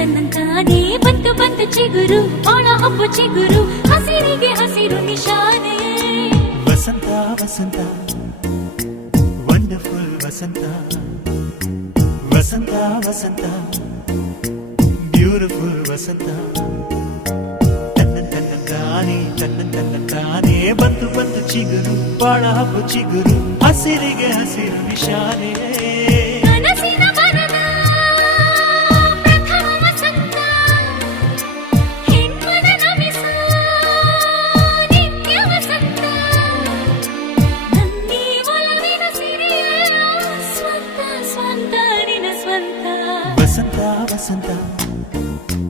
ತನ್ನಂತಾನೇ ಬಂತು ಬಂತು ಚಿಗುರು ಬಾಳ ಹಬ್ಬ ಚಿಗುರು ಹಸಿರಿಗೆ ಹಸಿರು ನಿಶಾನೆ ವಸಂತ ವಸಂತ ವಂಡರ್ಫುಲ್ ವಸಂತ ವಸಂತ ವಸಂತ ಬ್ಯೂಟಿಫುಲ್ ವಸಂತ ತನ್ನ ಬಂತು ಬಂತು ಚಿಗುರು ಬಾಳ ಹಬ್ಬ ಚಿಗುರು ಹಸಿರಿಗೆ ಹಸಿರು ನಿಶಾನೆ